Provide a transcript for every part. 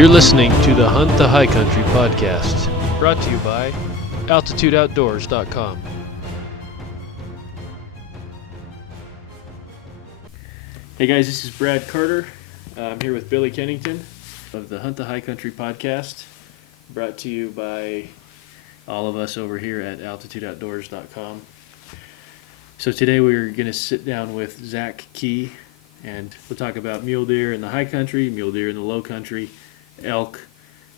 You're listening to the Hunt the High Country podcast, brought to you by AltitudeOutdoors.com. Hey guys, this is Brad Carter. I'm here with Billy Kennington of the Hunt the High Country podcast, brought to you by all of us over here at AltitudeOutdoors.com. So today we're going to sit down with Zack, Keey, and we'll talk about mule deer in the high country, mule deer in the low country, elk,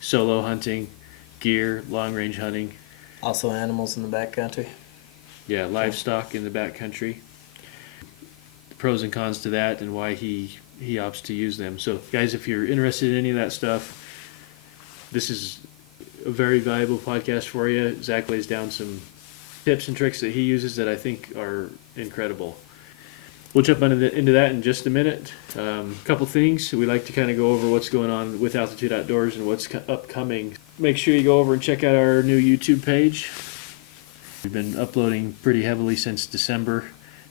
solo hunting, gear, long-range hunting. Also animals in the backcountry. Yeah, livestock in the backcountry. The pros and cons to that and why he opts to use them. So, guys, if you're interested in any of that stuff, this is a very valuable podcast for you. Zack lays down some tips and tricks that he uses that I think are incredible. We'll jump into that in just a minute. A couple things. We like to kind of go over what's going on with Altitude Outdoors and what's upcoming. Make sure you go over and check out our new YouTube page. We've been uploading pretty heavily since December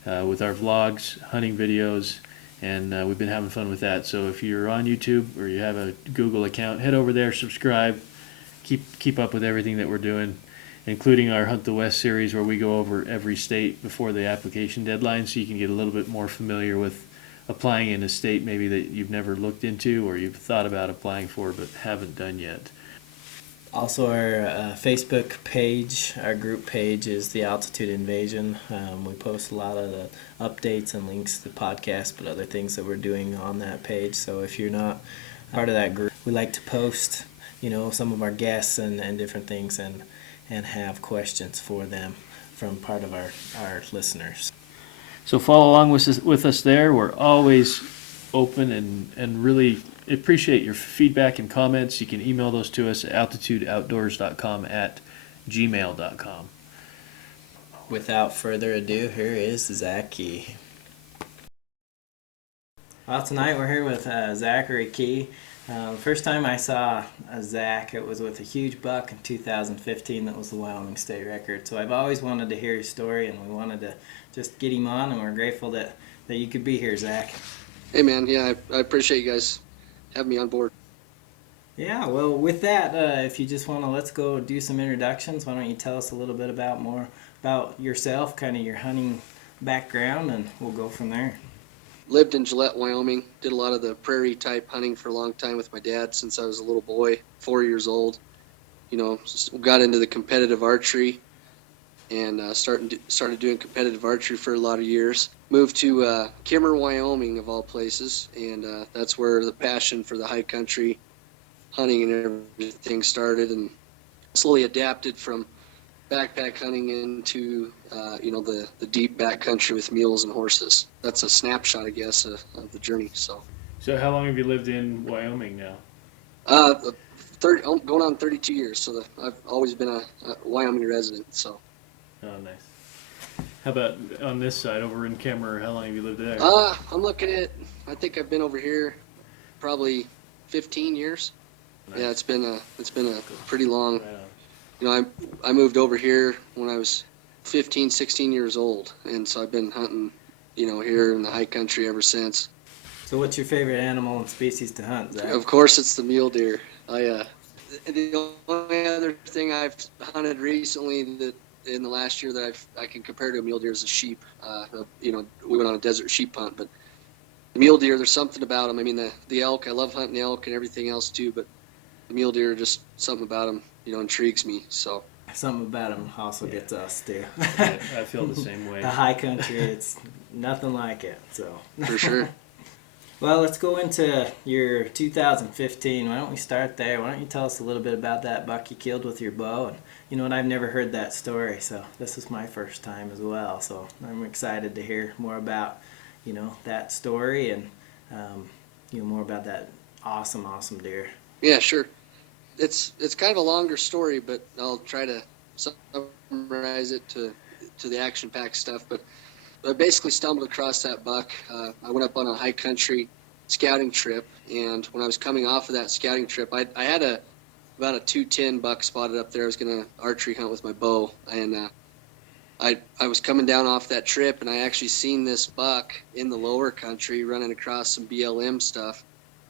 with our vlogs, hunting videos, and we've been having fun with that. So if you're on YouTube or you have a Google account, head over there, subscribe, keep up with everything that we're doing, including our Hunt the West series where we go over every state before the application deadline so you can get a little bit more familiar with applying in a state maybe that you've never looked into or you've thought about applying for but haven't done yet. Also, our Facebook page, our group page is the Altitude Invasion. We post a lot of the updates and links to the podcast, but other things that we're doing on that page. So if you're not part of that group, we like to post, some of our guests and different things and have questions for them from part of our listeners. So follow along with us there. We're always open and really appreciate your feedback and comments. You can email those to us at altitudeoutdoors.com@gmail.com. Without further ado, here is Zack Keey. Well, tonight we're here with Zachary Keey. First time I saw Zack, it was with a huge buck in 2015 that was the Wyoming state record. So I've always wanted to hear his story, and we wanted to just get him on, and we're grateful that you could be here, Zack. Hey, man. Yeah, I appreciate you guys having me on board. Yeah, well, with that, if you just want to, let's go do some introductions. Why don't you tell us a little bit more about yourself, kind of your hunting background, and we'll go from there. Lived in Gillette, Wyoming. Did a lot of the prairie type hunting for a long time with my dad since I was a little boy, 4 years old. Got into the competitive archery and started doing competitive archery for a lot of years. Moved to Kimmer, Wyoming, of all places, and that's where the passion for the high country hunting and everything started, and slowly adapted from backpack hunting into the deep backcountry with mules and horses. That's a snapshot, I guess, of the journey. So how long have you lived in Wyoming now? Going on 32 years. So I've always been a Wyoming resident. So. Oh, nice. How about on this side, over in Kemmer? How long have you lived there? I'm looking at. I think I've been over here probably 15 years. Nice. Yeah, it's been a pretty long. Right. I moved over here when I was 15, 16 years old, and so I've been hunting, here in the high country ever since. So what's your favorite animal and species to hunt, Zack? Of course, it's the mule deer. The only other thing I've hunted recently that in the last year that I can compare to a mule deer is a sheep. We went on a desert sheep hunt, but the mule deer, there's something about them. I mean, the elk, I love hunting elk and everything else too, but the mule deer, just something about them, intrigues me. So something about them also gets us too. I feel the same way. The high country, it's nothing like it. So for sure. Well, let's go into your 2015. Why don't we start there? Why don't you tell us a little bit about that buck you killed with your bow? And you know what, I've never heard that story, so this is my first time as well. So I'm excited to hear more about, that story and, more about that awesome deer. Yeah, sure. It's kind of a longer story, but I'll try to summarize it to the action-packed stuff. But I basically stumbled across that buck. I went up on a high country scouting trip, and when I was coming off of that scouting trip, I had about a 210 buck spotted up there. I was going to archery hunt with my bow, and I was coming down off that trip, and I actually seen this buck in the lower country running across some BLM stuff.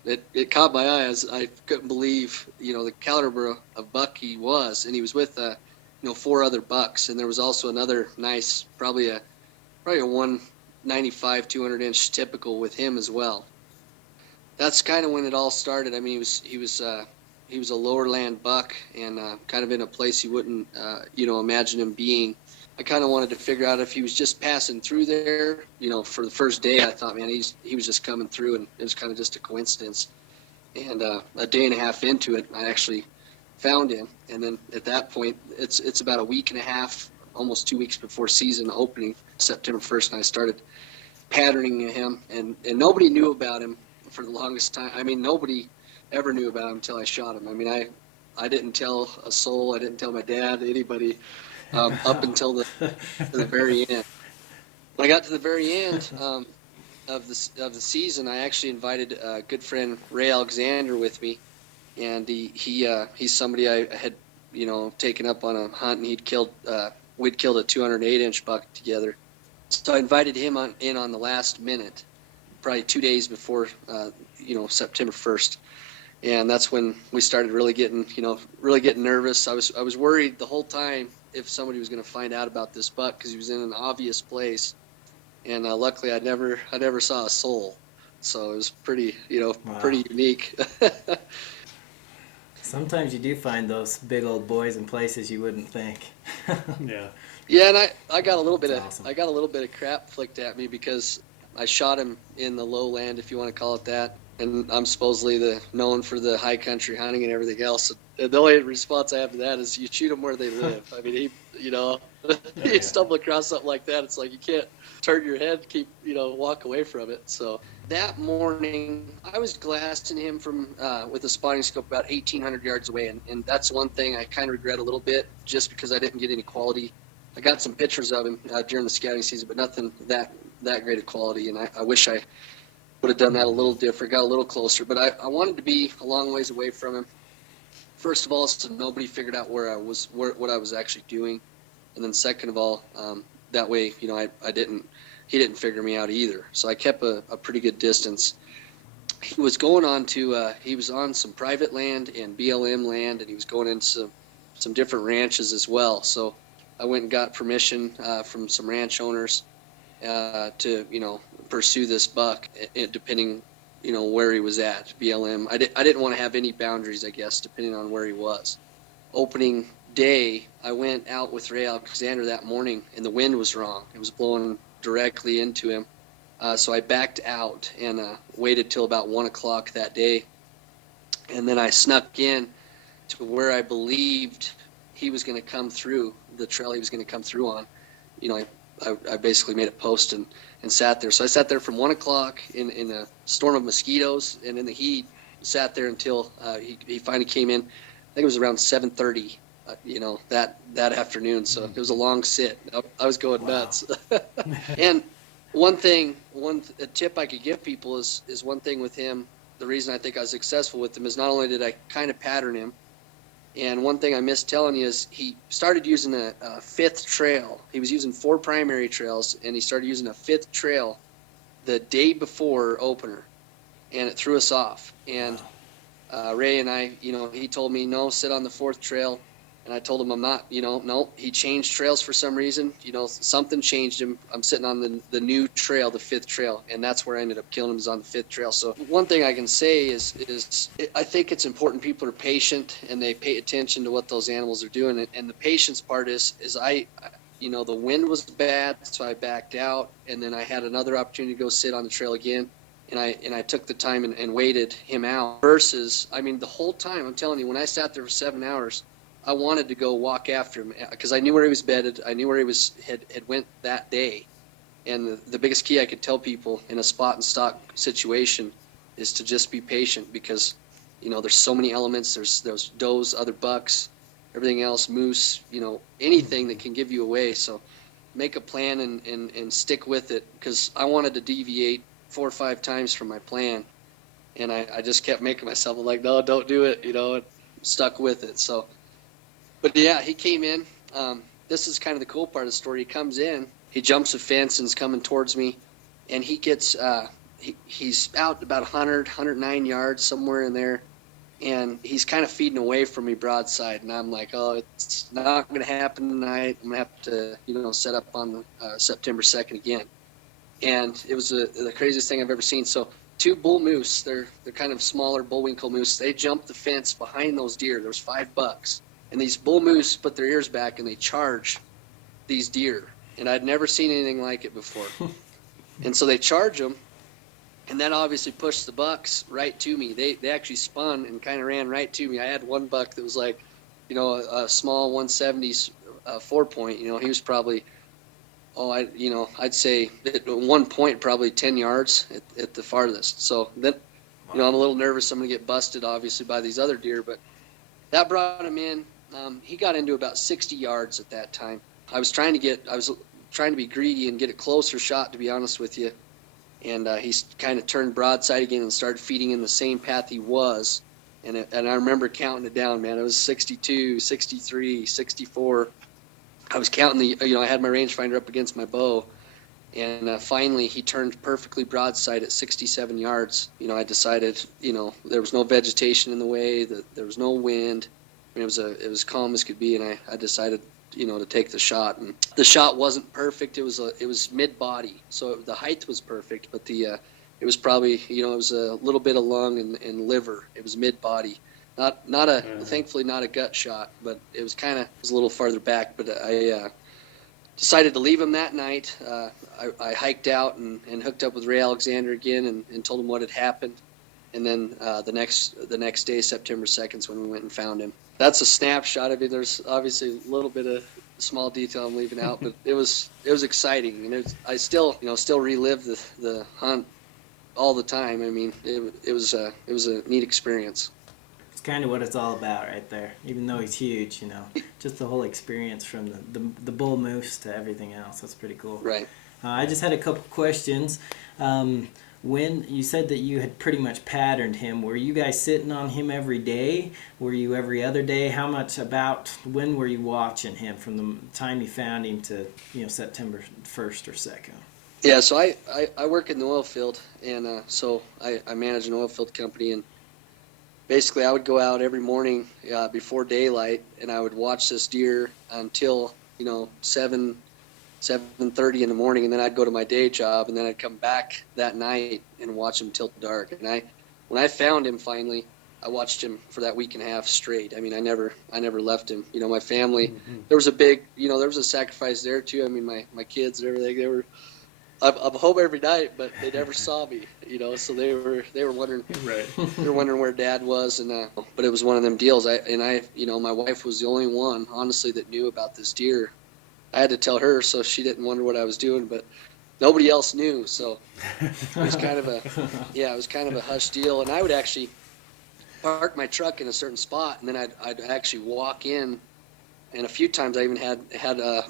it caught my eye as I couldn't believe, the caliber of buck he was, and he was with, 4 other bucks, and there was also another nice, probably a 195, 200-inch typical with him as well. That's kind of when it all started. I mean, he was a lower land buck, and kind of in a place you wouldn't, imagine him being. I kind of wanted to figure out if he was just passing through there. For the first day, I thought, man, he was just coming through, and it was kind of just a coincidence. And a day and a half into it, I actually found him. And then at that point, it's about a week and a half, almost 2 weeks before season opening, September 1st, and I started patterning him. And nobody knew about him for the longest time. I mean, nobody ever knew about him until I shot him. I mean, I didn't tell a soul. I didn't tell my dad, anybody. Up until the very end. When I got to the very end of the season, I actually invited a good friend Ray Alexander with me, and he's somebody I had taken up on a hunt, and we'd killed a 208-inch buck together. So I invited him in on the last minute, probably 2 days before September 1st. And that's when we started really getting nervous. I was worried the whole time if somebody was going to find out about this buck, because he was in an obvious place, and luckily I never saw a soul, so it was pretty pretty unique. Sometimes you do find those big old boys in places you wouldn't think. Yeah, and I got a little bit awesome. I got a little bit of crap flicked at me because I shot him in the lowland, if you want to call it that. And I'm supposedly known for the high country hunting and everything else. The only response I have to that is you shoot them where they live. I mean, you stumble across something like that, it's like you can't turn your head, walk away from it. So that morning, I was glassing him from with a spotting scope about 1,800 yards away, and that's one thing I kind of regret a little bit, just because I didn't get any quality. I got some pictures of him during the scouting season, but nothing that great of quality, and I wish I would have done that a little different, got a little closer. But I wanted to be a long ways away from him. First of all, so nobody figured out what I was actually doing, and then second of all, that way, he didn't figure me out either. So I kept a pretty good distance. He was going on he was on some private land and BLM land, and he was going into some different ranches as well. So I went and got permission from some ranch owners to pursue this buck, depending where he was at. BLM, I didn't want to have any boundaries, I guess, depending on where he was. Opening day, I went out with Ray Alexander that morning, and the wind was wrong. It was blowing directly into him, so I backed out and waited till about 1 o'clock that day, and then I snuck in to where I believed he was going to come through, the trail he was going to come through on. I basically made a post and sat there. So I sat there from 1 o'clock in a storm of mosquitoes and in the heat. Sat there until he finally came in. I think it was around 7:30, that afternoon. So it was a long sit. I was going nuts. And one tip I could give people is one thing with him. The reason I think I was successful with him is not only did I kind of pattern him, and one thing I missed telling you is he started using a fifth trail. He was using 4 primary trails, and he started using a 5th trail the day before opener, and it threw us off. And Ray and I, he told me, no, sit on the 4th trail. And I told him I'm not, no. He changed trails for some reason. Something changed him. I'm sitting on the new trail, the 5th trail, and that's where I ended up killing him, is on the 5th trail. So one thing I can say is I think it's important people are patient and they pay attention to what those animals are doing. And the patience part is the wind was bad, so I backed out, and then I had another opportunity to go sit on the trail again. And I took the time and waited him out. Versus, the whole time, I'm telling you, when I sat there for 7 hours, I wanted to go walk after him because I knew where he was bedded. I knew where he had went that day. And the biggest key I could tell people in a spot and stock situation is to just be patient, because there's so many elements. There's does, other bucks, everything else, moose, anything that can give you away. So make a plan and stick with it, because I wanted to deviate 4 or 5 times from my plan, and I just kept making myself like, no, don't do it, and stuck with it. So. But yeah, he came in. This is kind of the cool part of the story. He comes in, he jumps a fence and is coming towards me, and he gets he's out about 100, 109 yards, somewhere in there. And he's kind of feeding away from me broadside. And I'm like, oh, it's not going to happen tonight. I'm going to have to, set up on September 2nd again. And it was the craziest thing I've ever seen. So 2 bull moose, they're kind of smaller bullwinkle moose. They jumped the fence behind those deer. There was 5 bucks. And these bull moose put their ears back and they charge these deer. And I'd never seen anything like it before. And so they charge them. And that obviously pushed the bucks right to me. They actually spun and kind of ran right to me. I had one buck that was like, a small 170s 4-point. He was probably, I'd say at one point probably 10 yards at the farthest. So then, I'm a little nervous I'm going to get busted obviously by these other deer. But that brought him in. He got into about 60 yards at that time. I was trying to be greedy and get a closer shot, to be honest with you. And he's kind of turned broadside again and started feeding in the same path he was. And I remember counting it down, man. It was 62, 63, 64. I was counting I had my rangefinder up against my bow. And finally, he turned perfectly broadside at 67 yards. I decided, there was no vegetation in the way, that there was no wind. I mean, it was calm as could be, and I decided, to take the shot. And the shot wasn't perfect. It was mid-body, so the height was perfect, but it was probably, it was a little bit of lung and liver. It was mid-body, thankfully not a gut shot, but it was a little farther back. But I decided to leave him that night. I hiked out and hooked up with Ray Alexander again and told him what had happened. And then the next day, September 2nd, is when we went and found him. That's a snapshot. I mean, there's obviously a little bit of small detail I'm leaving out, but it was exciting, and I still relive the hunt all the time. I mean, it was a neat experience. It's kind of what it's all about right there. Even though he's huge, just the whole experience from the bull moose to everything else. That's pretty cool. Right. I just had a couple questions. When you said that you had pretty much patterned him, were you guys sitting on him every day? Were you every other day? How much when were you watching him from the time you found him to September 1st or 2nd? Yeah, so I work in the oil field, and so I manage an oil field company, and basically I would go out every morning before daylight, and I would watch this deer until 7:30 in the morning, and then I'd go to my day job, and then I'd come back that night and watch him till dark. And when I found him finally, I watched him for that week and a half straight. I mean, I never left him. My family, there was a big, there was a sacrifice there too. I mean, my kids and everything, I'm home every night, but they never saw me, so they were wondering, Right. they were wondering where Dad was, and but it was one of them deals. My wife was the only one, honestly, that knew about this deer. I had to tell her so she didn't wonder what I was doing, but nobody else knew. So it was kind of a hush deal. And I would actually park my truck in a certain spot, and then I'd actually walk in. And a few times I even had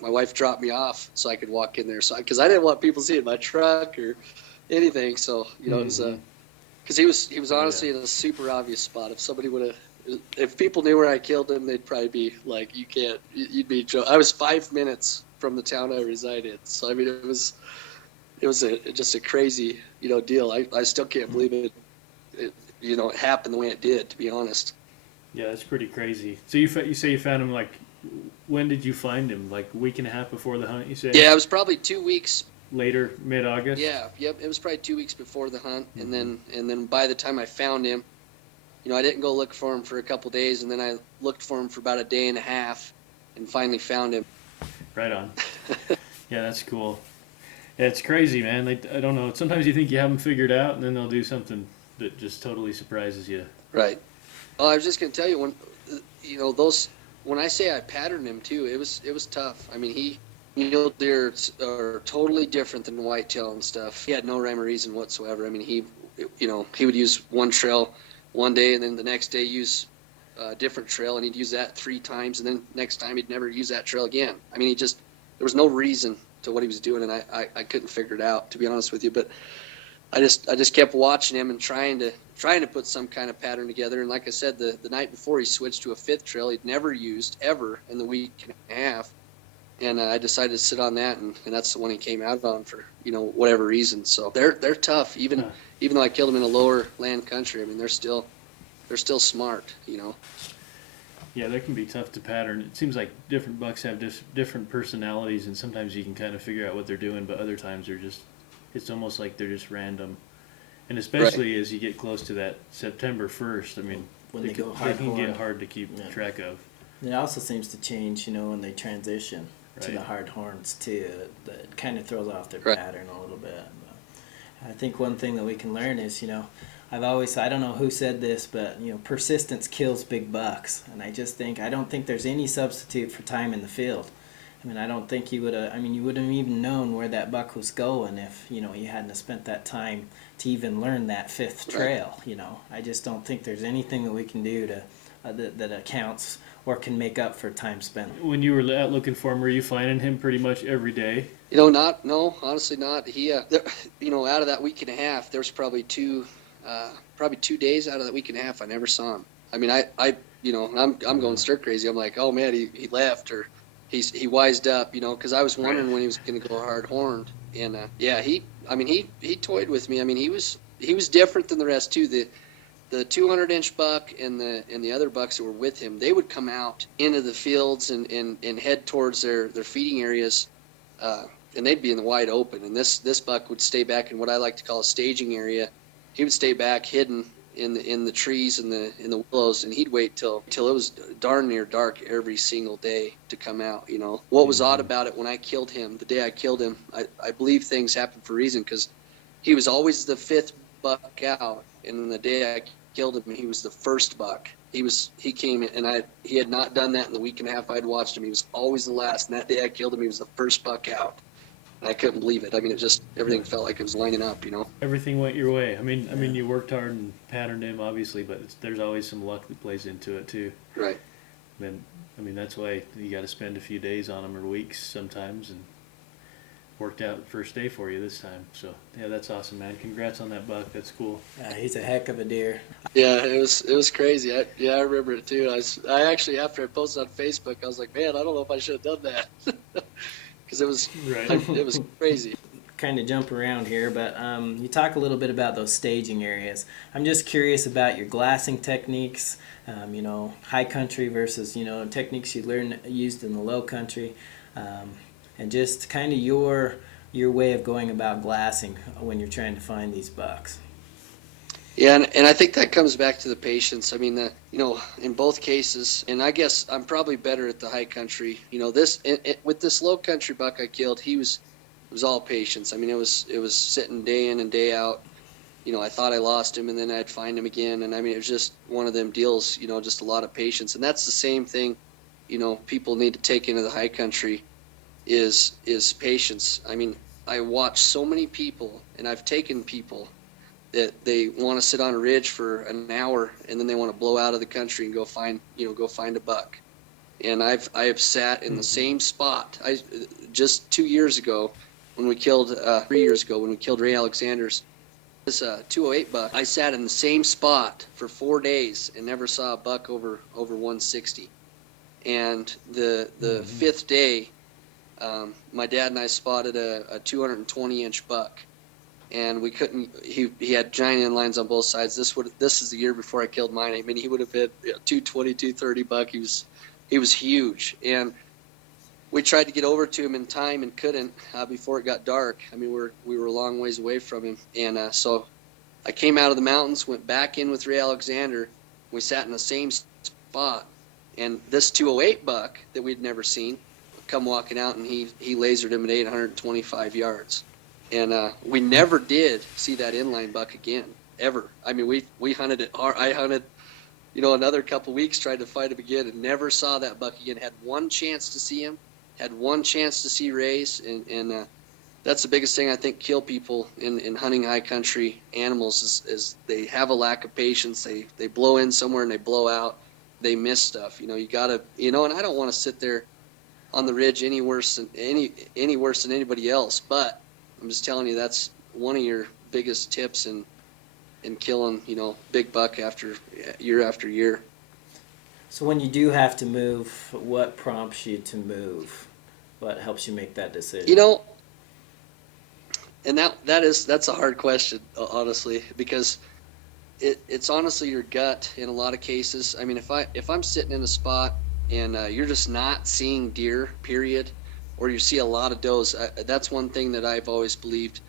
my wife drop me off so I could walk in there. So because I didn't want people seeing my truck or anything. So it was because he was honestly in a super obvious spot. If people knew where I killed him, they'd probably be like, you'd be joking. I was 5 minutes from the town I reside in. So, I mean, it was just a crazy, deal. I still can't believe it happened the way it did, to be honest. Yeah, that's pretty crazy. So you say you found him, like, when did you find him? Like a week and a half before the hunt, you say? Yeah, it was probably 2 weeks. Later, mid-August? Yeah, yep. It was probably 2 weeks before the hunt. And then by the time I found him, I didn't go look for him for a couple days, and then I looked for him for about a day and a half and finally found him. Right on. Yeah, that's cool. Yeah, it's crazy, man. I don't know. Sometimes you think you have them figured out, and then they'll do something that just totally surprises you. Right. Well, I was just going to tell you, when I say I patterned him, too, it was tough. I mean, mule deer are totally different than whitetail and stuff. He had no rhyme or reason whatsoever. I mean, he would use one trail one day, and then the next day use a different trail, and he'd use that 3 times, and then next time he'd never use that trail again. I mean, there was no reason to what he was doing, and I couldn't figure it out, to be honest with you. But I just kept watching him and trying to put some kind of pattern together. And like I said, the night before he switched to a 5th trail he'd never used ever in the week and a half, and I decided to sit on that, and that's the one he came out on for whatever reason. So they're tough, even though I killed them in a lower land country. I mean, they're still smart. Yeah, they can be tough to pattern. It seems like different bucks have different personalities, and sometimes you can kind of figure out what they're doing, but other times it's almost like they're just random. And especially as you get close to that September 1st, I mean, When they they can, go they can get hard-horned. hard to keep track of. It also seems to change, when they transition to Right. the hard horns too. That kind of throws off their Right. pattern a little bit. But I think one thing that we can learn is, I don't know who said this, but persistence kills big bucks, and I don't think there's any substitute for time in the field. I mean, I don't think you would have. I mean, you wouldn't have even known where that buck was going if you hadn't have spent that time to even learn that fifth trail. I just don't think there's anything that we can do to that accounts or can make up for time spent. When you were out looking for him, were you finding him pretty much every day? Honestly not. He, out of that week and a half, there's probably 2 days out of that week and a half I never saw him. I mean, I'm going stir crazy. I'm like, oh man, he left, or he wised up, because I was wondering when he was going to go hard horned. And he toyed with me. I mean, he was different than the rest too. The 200-inch buck and the other bucks that were with him, they would come out into the fields and head towards their feeding areas, and they'd be in the wide open. And this buck would stay back in what I like to call a staging area. He would stay back hidden in the trees and in the willows, and he'd wait till it was darn near dark every single day to come out. What was odd about it, when I killed him, the day I killed him, I believe things happened for a reason, because he was always the 5th buck out, and then the day I killed him, he was the 1st buck. He came in, and he had not done that in the week and a half I'd watched him. He was always the last, and that day I killed him, he was the 1st buck out. And I couldn't believe it. I mean, everything felt like it was lining up, Everything went your way. I mean, you worked hard and patterned him, obviously, but there's always some luck that plays into it too. Right. And that's why you got to spend a few days on him, or weeks sometimes, and worked out first day for you this time. So yeah, that's awesome, man. Congrats on that buck. That's cool. He's a heck of a deer. Yeah, it was crazy. I remember it too. I actually, after I posted on Facebook, I was like, man, I don't know if I should have done that, because it was crazy. Kind of jump around here, but you talk a little bit about those staging areas. I'm just curious about your glassing techniques, high country versus, techniques you used in the low country, and just kind of your way of going about glassing when you're trying to find these bucks. Yeah, and I think that comes back to the patience. I mean, in both cases, and I guess I'm probably better at the high country. With this low country buck I killed, it was all patience. I mean, it was sitting day in and day out. I thought I lost him, and then I'd find him again. And I mean, it was just one of them deals, just a lot of patience. And that's the same thing, people need to take into the high country is patience. I mean, I watch so many people, and I've taken people that they want to sit on a ridge for an hour, and then they want to blow out of the country and go find a buck. And I have sat in the same spot. Just 2 years ago, when we killed 3 years ago when we killed Ray Alexander's this 208 buck, I sat in the same spot for 4 days and never saw a buck over 160. And the 5th day, my dad and I spotted a 220-inch buck, and we couldn't. He had giant inlines on both sides. This is the year before I killed mine. I mean, he would have been 220, 230 buck. He was huge, and we tried to get over to him in time and couldn't before it got dark. I mean, we were a long ways away from him, and so I came out of the mountains, went back in with Ray Alexander. We sat in the same spot, and this 208 buck that we'd never seen come walking out, and he lasered him at 825 yards. And we never did see that inline buck again, ever. I mean, we hunted it hard. I hunted, another couple weeks, tried to find him again, and never saw that buck again. Had one chance to see him, had one chance to see rays, and that's the biggest thing I think kill people in hunting high country animals is they have a lack of patience. They blow in somewhere and they blow out. They miss stuff. You gotta, and I don't want to sit there on the ridge any worse than anybody else, but I'm just telling you, that's one of your biggest tips in killing, big buck after year. So when you do have to move, what prompts you to move? What helps you make that decision? You know, and that's a hard question, honestly, because it's honestly your gut in a lot of cases. I mean, if I'm sitting in a spot and you're just not seeing deer, period, or you see a lot of does, that's one thing that I've always believed.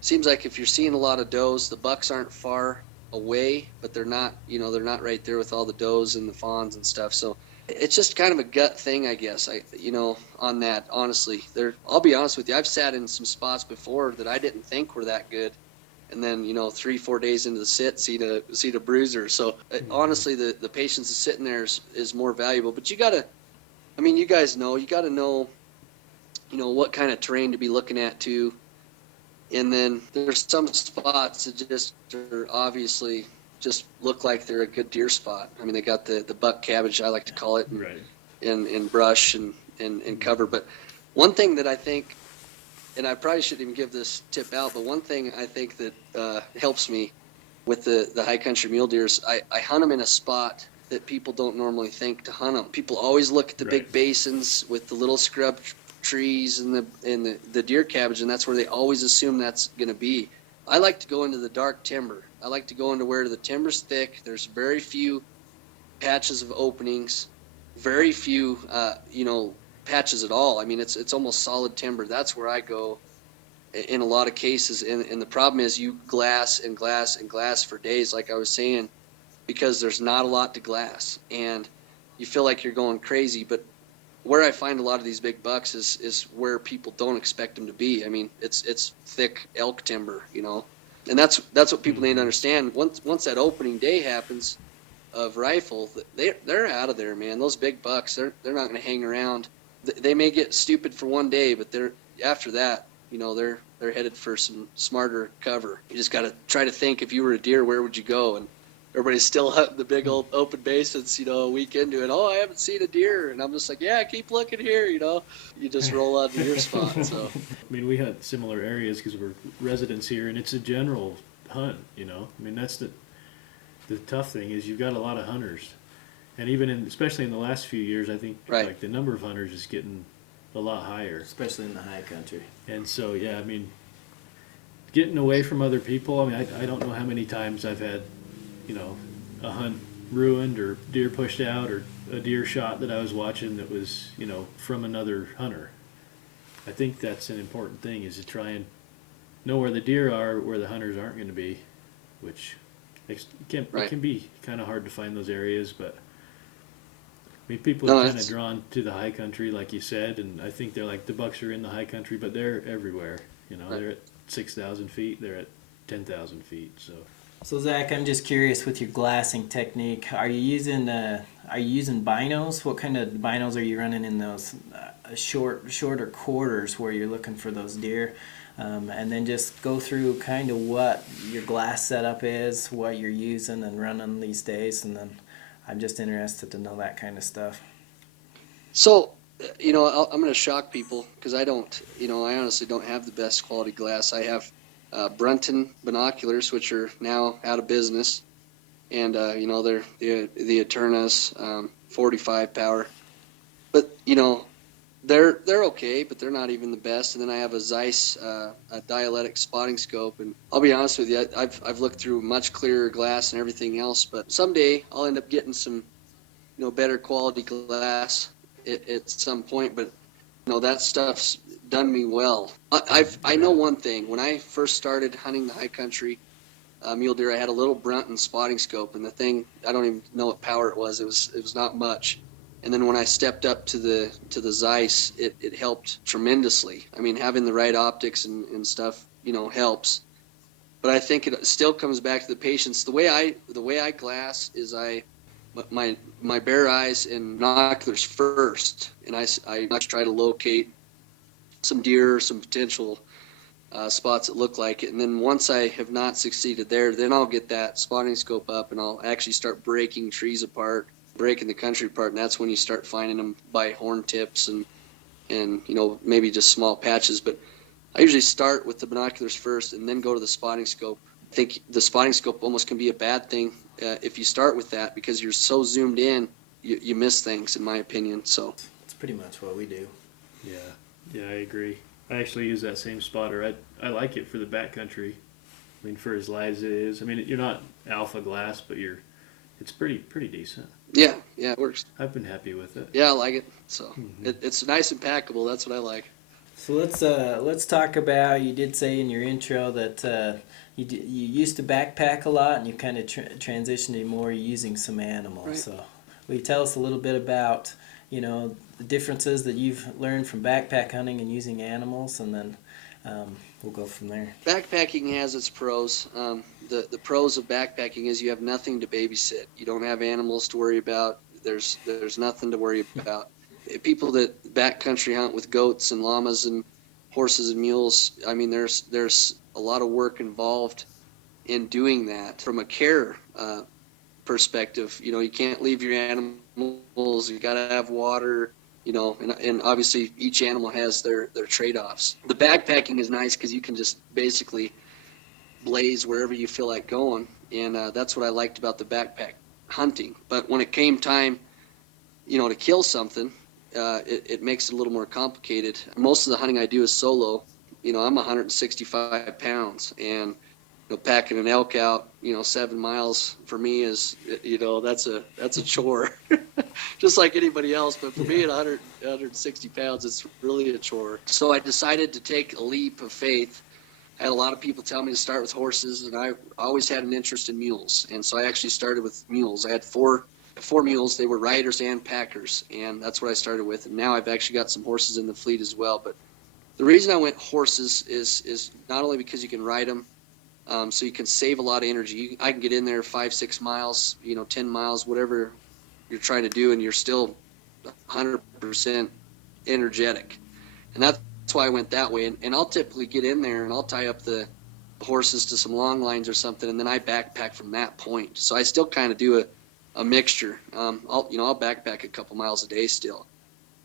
Seems like if you're seeing a lot of does, the bucks aren't far away, but they're not, they're not right there with all the does and the fawns and stuff. So it's just kind of a gut thing, I guess. On that, honestly, I'll be honest with you. I've sat in some spots before that I didn't think were that good, and then 3-4 days into the sit, see the bruiser. So honestly, the patience of sitting there is more valuable. But you guys know, you got to know, what kind of terrain to be looking at too. And then there's some spots that just are obviously just look like they're a good deer spot. I mean, they got the buck cabbage, I like to call it, Right. and brush and cover. But one thing that I think, and I probably shouldn't even give this tip out, but one thing I think that helps me with the high country mule deer is I hunt them in a spot that people don't normally think to hunt them. People always look at the big basins with the little scrub trees and the deer cabbage, and that's where they always assume that's going to be. I like to go into the dark timber. I like to go into where the timber's thick. There's very few patches of openings, very few patches at all. I mean, it's almost solid timber. That's where I go in a lot of cases. And the problem is you glass and glass and glass for days, like I was saying, because there's not a lot to glass, and you feel like you're going crazy. But where I find a lot of these big bucks is where people don't expect them to be. I mean, it's thick elk timber, and that's what people need to understand. Once that opening day happens of rifle, they're out of there, man. Those big bucks, they're not going to hang around. They may get stupid for one day, but after that, they're headed for some smarter cover. You just got to try to think, if you were a deer, where would you go? And everybody's still hunting the big old open basins, a week into it. Oh, I haven't seen a deer. And I'm just like, yeah, keep looking here, You just roll out to your spot. So, I mean, we hunt similar areas because we're residents here, and it's a general hunt, I mean, that's the tough thing is you've got a lot of hunters. And even especially in the last few years, I think like the number of hunters is getting a lot higher. Especially in the high country. And so, yeah, I mean, getting away from other people, I mean, I don't know how many times I've had a hunt ruined or deer pushed out or a deer shot that I was watching that was, from another hunter. I think that's an important thing, is to try and know where the deer are, where the hunters aren't going to be, which it can be kind of hard to find those areas, but I mean, people are kind of drawn to the high country, like you said, and I think they're like, the bucks are in the high country, but they're everywhere. They're at 6,000 feet, they're at 10,000 feet, So Zach, I'm just curious with your glassing technique. Are you using binos? What kind of binos are you running in those shorter quarters where you're looking for those deer? And then just go through kind of what your glass setup is, what you're using and running these days, and then I'm just interested to know that kind of stuff. So, I'm going to shock people because I don't, I honestly don't have the best quality glass. I have Brunton binoculars, which are now out of business, and they're the Eterna's 45 power, but they're okay, but they're not even the best. And then I have a Zeiss a dialectic spotting scope, and I'll be honest with you, I've looked through much clearer glass and everything else, but someday I'll end up getting some better quality glass at some point. But that stuff's done me well. I know one thing. When I first started hunting the high country mule deer, I had a little Brunton spotting scope, and the thing, I don't even know what power it was. It was not much. And then when I stepped up to the Zeiss, it helped tremendously. I mean, having the right optics and stuff, helps. But I think it still comes back to the patience. The way I glass is my bare eyes and binoculars first, and I try to locate some deer, some potential spots that look like it. And then once I have not succeeded there, then I'll get that spotting scope up and I'll actually start breaking trees apart, breaking the country apart, and that's when you start finding them by horn tips and maybe just small patches. But I usually start with the binoculars first and then go to the spotting scope. I think the spotting scope almost can be a bad thing if you start with that, because you're so zoomed in, you miss things, in my opinion. So it's pretty much what we do. Yeah. Yeah, I agree. I actually use that same spotter. I like it for the backcountry. I mean, for as light as it is. I mean, you're not alpha glass, but it's pretty decent. Yeah, yeah, it works. I've been happy with it. Yeah, I like it. So Hmm. it's nice and packable. That's what I like. So let's talk about. You did say in your intro that you used to backpack a lot, and you kind of transitioned to more using some animals. Right. So will you tell us a little bit about the differences that you've learned from backpack hunting and using animals, and then we'll go from there. Backpacking has its pros. The pros of backpacking is you have nothing to babysit. You don't have animals to worry about. There's nothing to worry about. People that backcountry hunt with goats and llamas and horses and mules, I mean, there's a lot of work involved in doing that. From a care perspective, you can't leave your animals. You got to have water. And obviously each animal has their trade-offs. The backpacking is nice because you can just basically blaze wherever you feel like going, and that's what I liked about the backpack hunting. But when it came time, to kill something, it makes it a little more complicated. Most of the hunting I do is solo. I'm 165 pounds, and packing an elk out, 7 miles for me is, that's a chore, just like anybody else. But for me at 160 pounds, it's really a chore. So I decided to take a leap of faith. I had a lot of people tell me to start with horses, and I always had an interest in mules. And so I actually started with mules. I had four mules. They were riders and packers, and that's what I started with. And now I've actually got some horses in the fleet as well. But the reason I went horses is not only because you can ride them, so you can save a lot of energy. I can get in there 5-6 miles, 10 miles, whatever you're trying to do, and you're still 100% energetic. And that's why I went that way. And I'll typically get in there and I'll tie up the horses to some long lines or something, and then I backpack from that point. So I still kind of do a mixture. I'll backpack a couple miles a day still,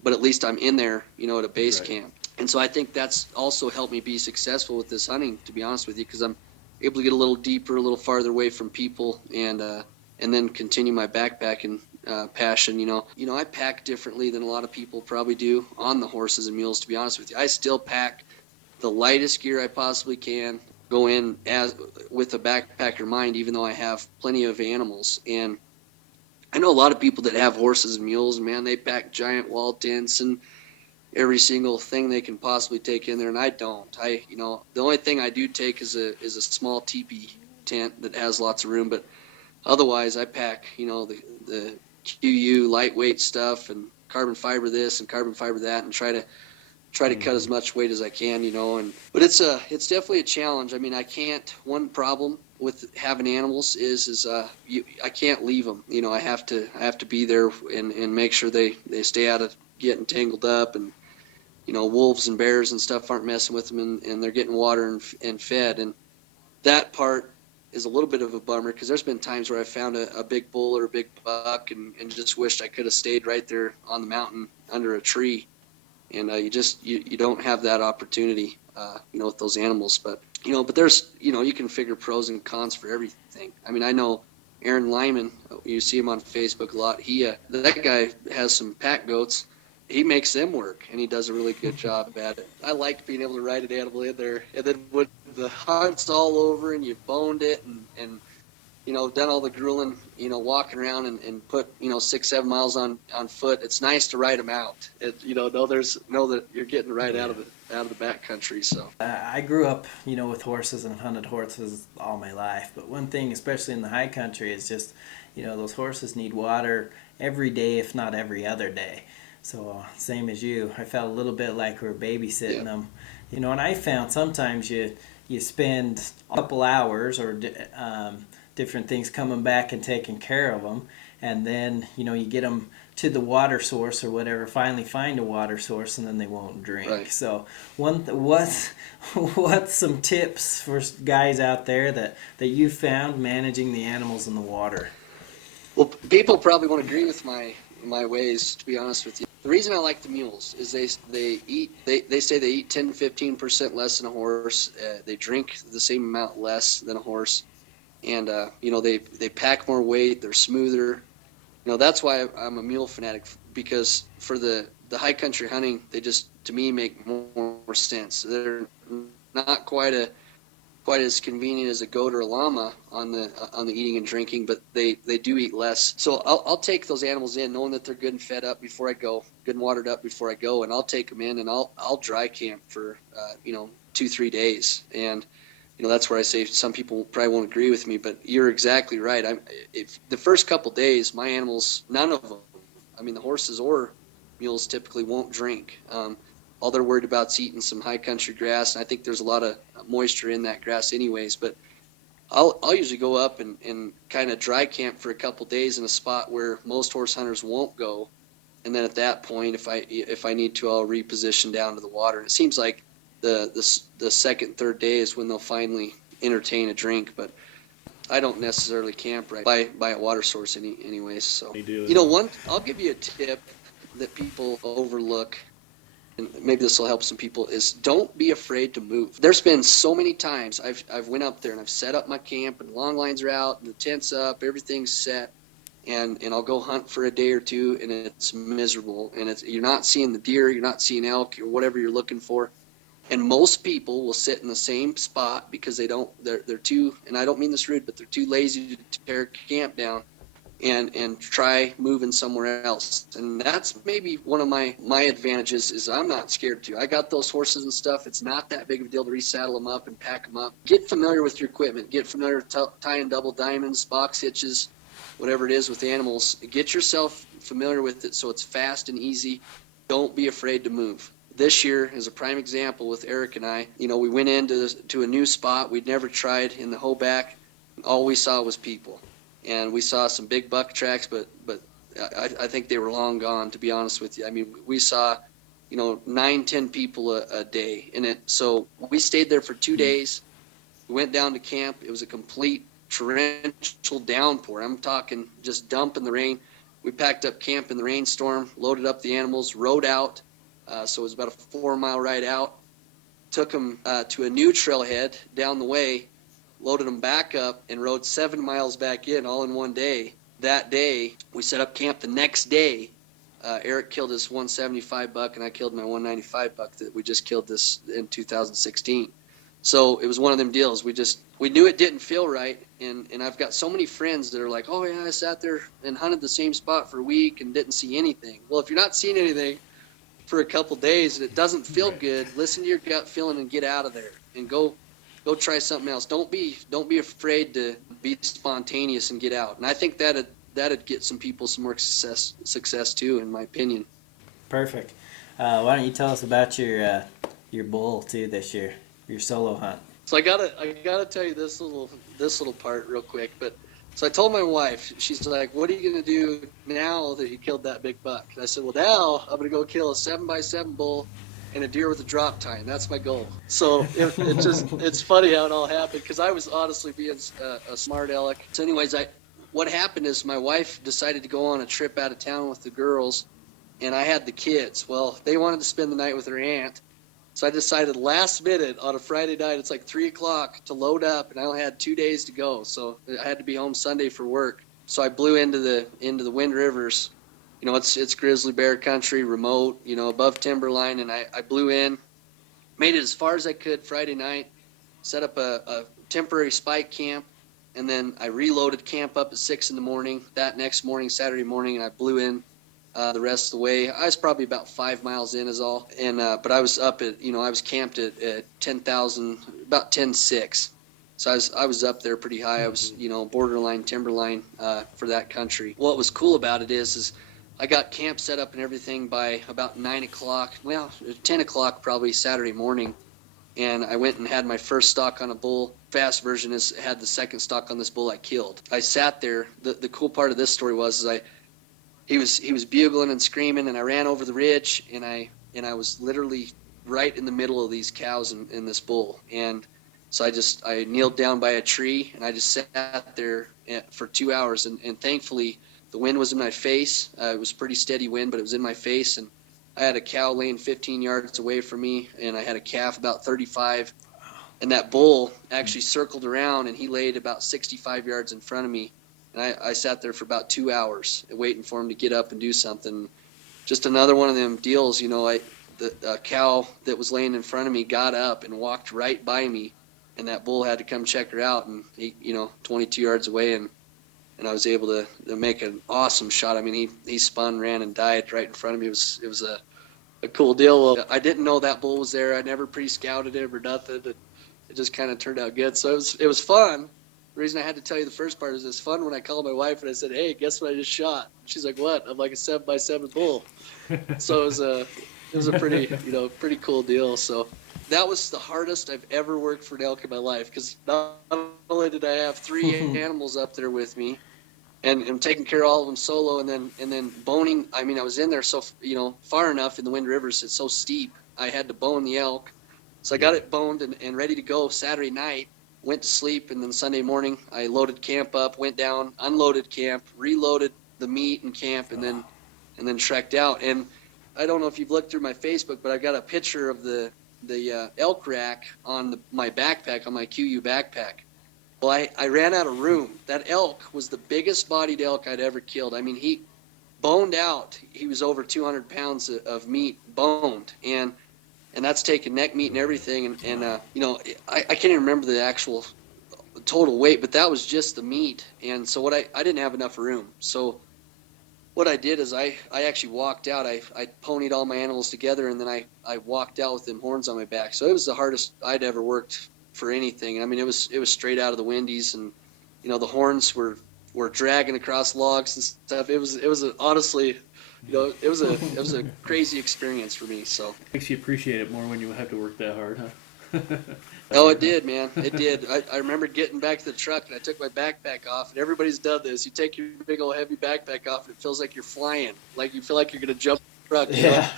but at least I'm in there, at a base camp. And so I think that's also helped me be successful with this hunting, to be honest with you, because I'm able to get a little deeper, a little farther away from people, and then continue my backpacking passion. I pack differently than a lot of people probably do on the horses and mules, to be honest with you. I still pack the lightest gear I possibly can, go in as with a backpacker mind, even though I have plenty of animals. And I know a lot of people that have horses and mules, man, they pack giant wall tents and every single thing they can possibly take in there, and I don't. The only thing I do take is a small teepee tent that has lots of room, but otherwise I pack, the QU lightweight stuff and carbon fiber this and carbon fiber that, and try to cut as much weight as I can, but it's definitely a challenge. I mean, one problem with having animals is I can't leave them. I have to be there and make sure they stay out of getting tangled up, and wolves and bears and stuff aren't messing with them, and they're getting water and fed. And that part is a little bit of a bummer, because there's been times where I found a big bull or a big buck and just wished I could have stayed right there on the mountain under a tree. And you don't have that opportunity, with those animals. But there's, you can figure pros and cons for everything. I mean, I know Aaron Lyman, you see him on Facebook a lot. That guy has some pack goats. He makes them work, and he does a really good job at it. I like being able to ride an animal in there, and then when the hunt's all over and you've boned it and done all the grueling, walking around and put 6-7 miles on foot, it's nice to ride them out. Know that you're getting right out of the back country. So I grew up, with horses and hunted horses all my life. But one thing, especially in the high country, is just, those horses need water every day, if not every other day. So same as you, I felt a little bit like we were babysitting them. And I found sometimes you spend a couple hours or different things coming back and taking care of them, and then you get them to the water source or whatever, finally find a water source, and then they won't drink. Right. So what's some tips for guys out there that you found managing the animals in the water? Well, people probably won't agree with my ways, to be honest with you. The reason I like the mules is they say they eat 10 to 15% less than a horse. They drink the same amount less than a horse, and they pack more weight. They're smoother. That's why I'm a mule fanatic, because for the the high country hunting, they just, to me, make more sense. They're not quite as convenient as a goat or a llama on the eating and drinking, but they do eat less. So I'll take those animals in, knowing that they're good and fed up before I go, good and watered up before I go, and I'll take them in and I'll dry camp for 2-3 days. And that's where I say some people probably won't agree with me, but you're exactly right. If the first couple days, my animals, none of them, I mean the horses or mules typically won't drink. All they're worried about is eating some high country grass, and I think there's a lot of moisture in that grass anyways. But I'll usually go up and kind of dry camp for a couple days in a spot where most horse hunters won't go, and then at that point, if I need to, I'll reposition down to the water. And it seems like the second, third day is when they'll finally entertain a drink, but I don't necessarily camp right by a water source anyways. So I'll give you a tip that people overlook, and maybe this will help some people, is don't be afraid to move. There's been so many times I've went up there and I've set up my camp and long lines are out and the tent's up, everything's set, and I'll go hunt for a day or two and it's miserable, and you're not seeing the deer, you're not seeing elk or whatever you're looking for. And most people will sit in the same spot because they're too, and I don't mean this rude, but they're too lazy to tear camp down and try moving somewhere else. And that's maybe one of my advantages, is I'm not scared to. I got those horses and stuff. It's not that big of a deal to resaddle them up and pack them up. Get familiar with your equipment. Get familiar with tying double diamonds, box hitches, whatever it is with animals. Get yourself familiar with it so it's fast and easy. Don't be afraid to move. This year is a prime example with Eric and I. We went into a new spot we'd never tried in the Hoback. All we saw was people. And we saw some big buck tracks, but I think they were long gone, to be honest with you. I mean, we saw, 9-10 people a day in it. So we stayed there for 2 days. We went down to camp. It was a complete torrential downpour. I'm talking just dumping the rain. We packed up camp in the rainstorm, loaded up the animals, rode out. So it was about a 4-mile ride out. Took them to a new trailhead down the way, loaded them back up, and rode 7 miles back in all in one day. That day, we set up camp. The next day, Eric killed his 175 buck, and I killed my 195 buck that we just killed this in 2016. So it was one of them deals. We knew it didn't feel right, and I've got so many friends that are like, oh yeah, I sat there and hunted the same spot for a week and didn't see anything. Well, if you're not seeing anything for a couple days and it doesn't feel good, listen to your gut feeling and get out of there and go try something else. Don't be afraid to be spontaneous and get out. And I think that'd get some people some more success too, in my opinion. Perfect. Why don't you tell us about your bull too this year, your solo hunt? So I gotta tell you this little part real quick. But so I told my wife, she's like, "What are you gonna do now that you killed that big buck?" And I said, "Well, now I'm gonna go kill a 7x7 bull and a deer with a drop tine. That's my goal." So it's funny how it all happened, because I was honestly being a smart aleck. So anyways, what happened is my wife decided to go on a trip out of town with the girls, and I had the kids. Well, they wanted to spend the night with their aunt. So I decided last minute on a Friday night, it's like 3 o'clock, to load up, and I only had 2 days to go. So I had to be home Sunday for work. So I blew into the Wind Rivers. It's grizzly bear country, remote, above timberline, and I blew in, made it as far as I could Friday night, set up a temporary spike camp, and then I reloaded camp up at 6 in the morning. That next morning, Saturday morning, and I blew in the rest of the way. I was probably about 5 miles in is all, and but I was up at, I was camped at 10,000, about 10,600. So I was up there pretty high. I was, borderline timberline for that country. What was cool about it is I got camp set up and everything by about 9 o'clock, 10 o'clock probably Saturday morning, and I went and had my first stalk on a bull. Fast version is had the second stalk on this bull I killed. I sat there. The cool part of this story was he was bugling and screaming, and I ran over the ridge, and I was literally right in the middle of these cows in this bull. And so I kneeled down by a tree, and I just sat there for 2 hours, and thankfully the wind was in my face. It was pretty steady wind, but it was in my face, and I had a cow laying 15 yards away from me, and I had a calf about 35, and that bull actually circled around, and he laid about 65 yards in front of me. And I sat there for about 2 hours waiting for him to get up and do something. just another one of them deals. The cow that was laying in front of me got up and walked right by me, and that bull had to come check her out, and he, 22 yards away, and I was able to make an awesome shot. I mean, he spun, ran, and died right in front of me. It was a cool deal. Well, I didn't know that bull was there. I never pre-scouted him or nothing. It just kind of turned out good. So it was fun. The reason I had to tell you the first part is it's fun when I called my wife and I said, "Hey, guess what I just shot?" She's like, "What?" I'm like, "A 7x7 bull." So it was a pretty pretty cool deal. So that was the hardest I've ever worked for an elk in my life, because not only did I have 3 animals up there with me, and I'm taking care of all of them solo, and then boning. I mean, I was in there so far enough in the Wind Rivers. It's so steep. I had to bone the elk, so I got it boned and ready to go Saturday night. Went to sleep, and then Sunday morning I loaded camp up, went down, unloaded camp, reloaded the meat in camp, and then trekked out. And I don't know if you've looked through my Facebook, but I got a picture of the elk rack on my backpack, on my QU backpack. Well, I ran out of room. That elk was the biggest bodied elk I'd ever killed. I mean, he boned out. He was over 200 pounds of meat boned, and that's taking neck meat and everything. And I can't even remember the actual total weight, but that was just the meat. And so I didn't have enough room. So what I did is I actually walked out. I ponied all my animals together, and then I walked out with them horns on my back. So it was the hardest I'd ever worked for anything. And I mean, it was straight out of the Windies, and the horns were dragging across logs and stuff. It was honestly, it was a crazy experience for me. So Makes you appreciate it more when you have to work that hard, huh? oh, it did, man. It did. I remember getting back to the truck, and I took my backpack off, and everybody's done this. You take your big old heavy backpack off, and it feels like you're flying. Like you feel like you're going to jump the truck. Yeah.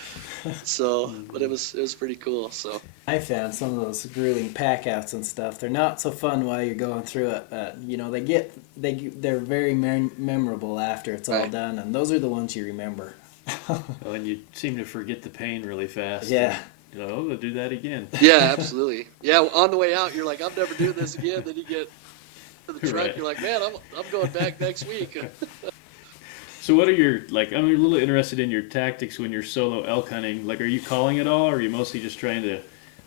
So, but it was pretty cool. So I found some of those grueling pack outs and stuff. They're not so fun while you're going through it. They're very memorable after it's all Right. done, and those are the ones you remember. Oh, and you seem to forget the pain really fast. Yeah. Oh, we'll do that again. yeah, absolutely. Yeah, on the way out, you're like, I'm never doing this again. Then you get to the truck, Right. you're like, man, I'm going back next week. So what are your, I'm a little interested in your tactics when you're solo elk hunting. Like, are you calling at all, or are you mostly just trying to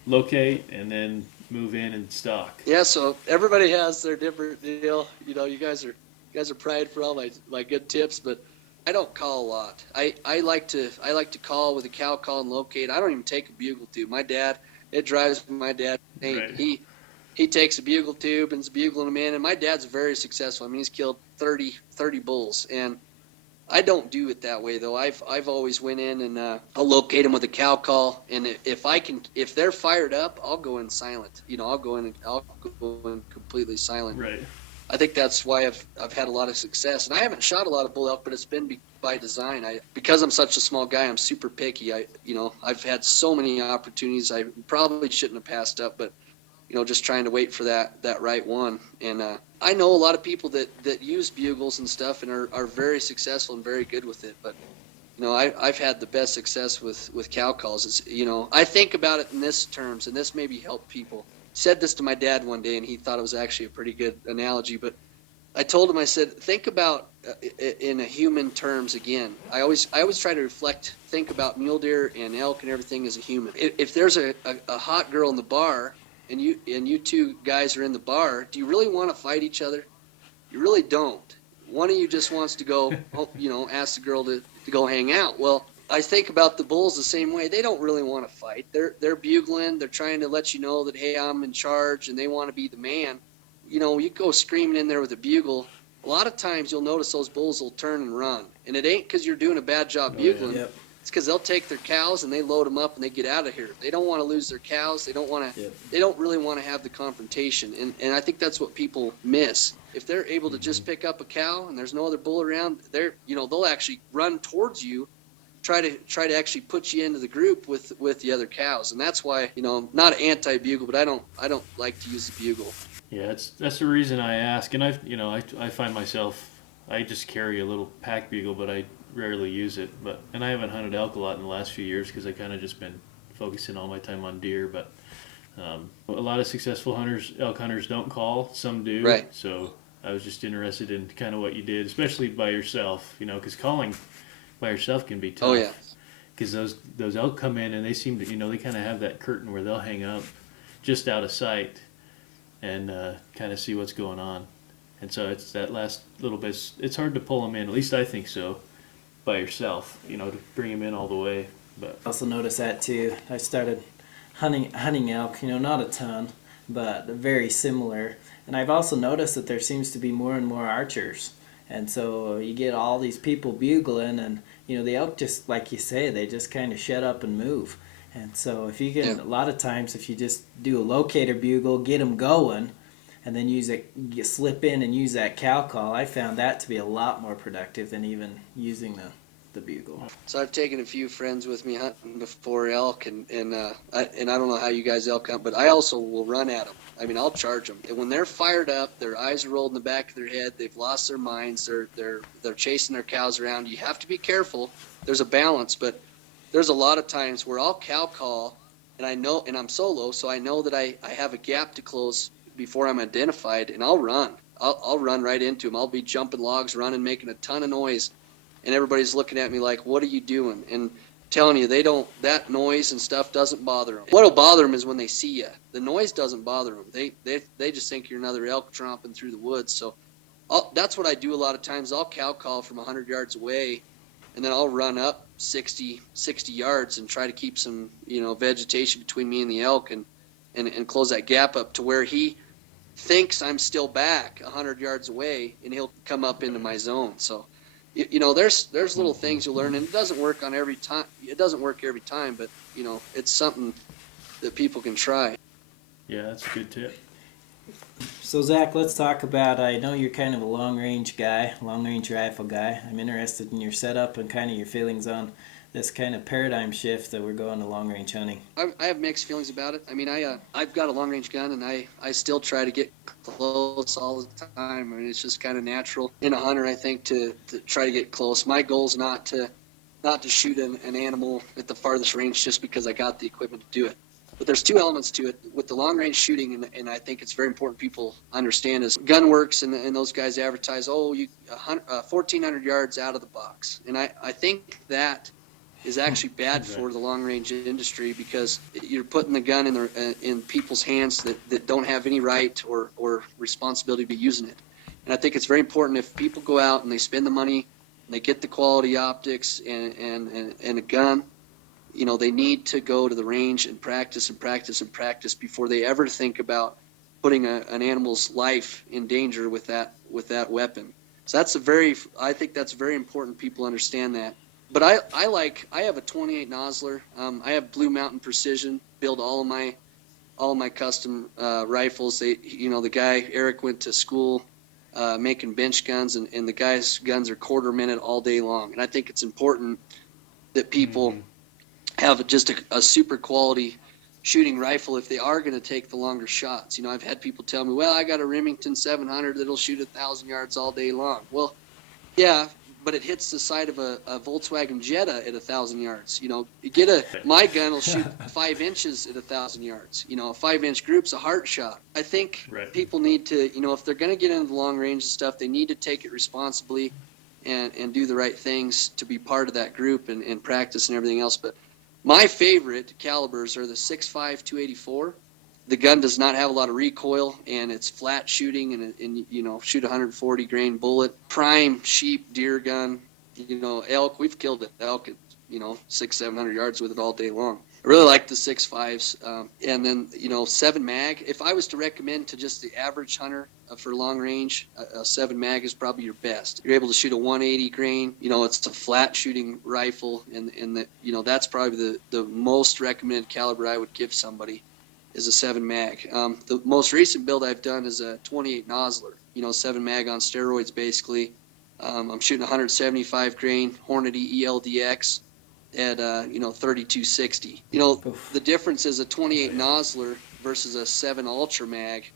locate and then move in and stalk? Yeah, so everybody has their different deal. You guys are prying for all my good tips, but I don't call a lot. I like to call with a cow call and locate. I don't even take a bugle tube. My dad, it drives my dad insane. Right. He takes a bugle tube and is bugling them in, and my dad's very successful. I mean, he's killed 30 bulls, and I don't do it that way though. I've always went in and I'll locate them with a cow call, and if they're fired up, I'll go in silent. I'll go in completely silent. Right. I think that's why I've had a lot of success, and I haven't shot a lot of bull elk, but it's been by design. Because I'm such a small guy, I'm super picky. I've had so many opportunities I probably shouldn't have passed up, but just trying to wait for that right one. And I know a lot of people that use bugles and stuff and are very successful and very good with it. But I've had the best success with cow calls. It's I think about it in this terms, and this maybe helped people. Said this to my dad one day, and he thought it was actually a pretty good analogy. But I told him, I said, think about in a human terms again. I always try to think about mule deer and elk and everything as a human. If there's a hot girl in the bar, and you two guys are in the bar, do you really want to fight each other? You really don't. One of you just wants to go, ask the girl to go hang out. Well, I think about the bulls the same way. They don't really want to fight. They're bugling. They're trying to let you know that, hey, I'm in charge, and they want to be the man. You go screaming in there with a bugle. A lot of times you'll notice those bulls will turn and run, and it ain't because you're doing a bad job bugling. Yeah. Yep. It's because they'll take their cows and they load them up and they get out of here. They don't want to lose their cows. They don't want to. Yep. They don't really want to have the confrontation, and I think that's what people miss. If they're able to just pick up a cow and there's no other bull around, they'll actually run towards you, try to actually put you into the group with the other cows, and that's why I'm not anti-bugle, but I don't like to use the bugle. Yeah, that's the reason I ask, and I find myself, I just carry a little pack bugle, but I rarely use it. And I haven't hunted elk a lot in the last few years because I kind of just been focusing all my time on deer. But a lot of successful elk hunters don't call. Some do. Right. So I was just interested in kind of what you did, especially by yourself. Because calling by yourself can be tough. Oh yeah. because those elk come in and they seem to, they kind of have that curtain where they'll hang up just out of sight and kind of see what's going on. And so it's that last little bit. It's hard to pull them in. At least I think so, by yourself. To bring them in all the way. But I also noticed that too. I started hunting elk. Not a ton, but very similar. And I've also noticed that there seems to be more and more archers. And so you get all these people bugling, and the elk, just like you say, they just kind of shut up and move. And so if you can, a lot of times, if you just do a locator bugle, get them going, and then slip in and use that cow call, I found that to be a lot more productive than even using the bugle. So I've taken a few friends with me hunting before elk, and I don't know how you guys elk hunt, but I also will run at them. I mean, I'll charge them. And when they're fired up, their eyes are rolled in the back of their head, they've lost their minds, they're chasing their cows around. You have to be careful. There's a balance, but there's a lot of times where I'll cow call, and I'm solo, so I know that I have a gap to close before I'm identified, and I'll run. I'll run right into them. I'll be jumping logs, running, making a ton of noise, and everybody's looking at me like, "What are you doing?" And telling you, that noise and stuff doesn't bother them. What'll bother them is when they see you. The noise doesn't bother them. They just think you're another elk tromping through the woods. So that's what I do a lot of times. I'll cow call from 100 yards away, and then I'll run up 60 yards and try to keep some vegetation between me and the elk, and close that gap up to where he thinks I'm still back 100 yards away, and he'll come up into my zone. So there's little things you learn, and it doesn't work every time, but it's something that people can try. yeah, that's a good tip. So Zack, let's talk about, I know you're kind of a long-range rifle guy. I'm interested in your setup and kind of your feelings on this kind of paradigm shift that we're going to long-range hunting. I have mixed feelings about it. I mean, I've got a long-range gun, and I still try to get close all the time. I mean, it's just kind of natural in a hunter, I think, to try to get close. My goal is not to shoot an animal at the farthest range just because I got the equipment to do it. But there's two elements to it. With the long-range shooting, and I think it's very important people understand, is Gunworks and those guys advertise, 1,400 yards out of the box. And I think that is actually bad for the long-range industry, because you're putting the gun in people's hands that don't have any right or responsibility to be using it. And I think it's very important, if people go out and they spend the money and they get the quality optics and a gun, they need to go to the range and practice before they ever think about putting an animal's life in danger with that weapon. So I think that's very important people understand that. But I have a 28 Nosler. I have Blue Mountain Precision, build all of my custom rifles. The guy Eric went to school making bench guns, and the guy's guns are quarter minute all day long. And I think it's important that people have just a super quality shooting rifle if they are going to take the longer shots. I've had people tell me, well, I got a Remington 700 that'll shoot 1,000 yards all day long. Well, yeah, but it hits the side of a Volkswagen Jetta at 1,000 yards. My gun will shoot 5 inches at 1,000 yards. A 5-inch group's a heart shot. I think people need to, if they're going to get into the long range and stuff, they need to take it responsibly and do the right things to be part of that group and practice and everything else. But my favorite calibers are the 6.5 284. The gun does not have a lot of recoil, and it's flat shooting, and shoot a 140 grain bullet. Prime sheep, deer gun, elk. We've killed elk at 600-700 yards with it all day long. I really like the 6.5s, and then 7 mag. If I was to recommend to just the average hunter for long range, a 7 mag is probably your best. You're able to shoot a 180 grain. It's a flat shooting rifle, and that's probably the most recommended caliber I would give somebody, is a 7 mag. The most recent build I've done is a 28 Nosler, 7 mag on steroids basically. I'm shooting 175 grain Hornady ELDX at 3260. The difference is a 28 Nosler versus a 7 Ultra mag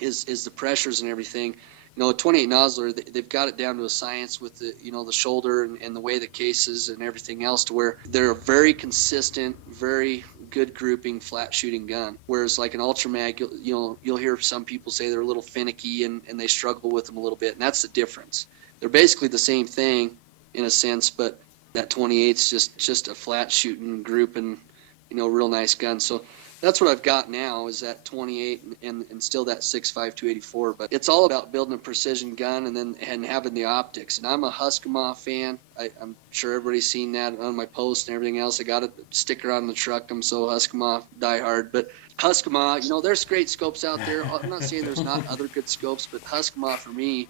is the pressures and everything. A 28 Nosler, they've got it down to a science with the shoulder and the way the cases and everything else, to where they're a very consistent, very good grouping, flat shooting gun. Whereas like an Ultra mag, you'll hear some people say they're a little finicky and they struggle with them a little bit, and that's the difference. They're basically the same thing in a sense, but that 28's just a flat shooting group and, real nice gun. So that's what I've got now is that 28 and still that 6.5 284. But it's all about building a precision gun and having the optics. And I'm a Huskamaw fan. I'm sure everybody's seen that on my post and everything else. I got a sticker on the truck. I'm so Huskamaw diehard. But Huskamaw, there's great scopes out there. I'm not saying there's not other good scopes, but Huskamaw for me,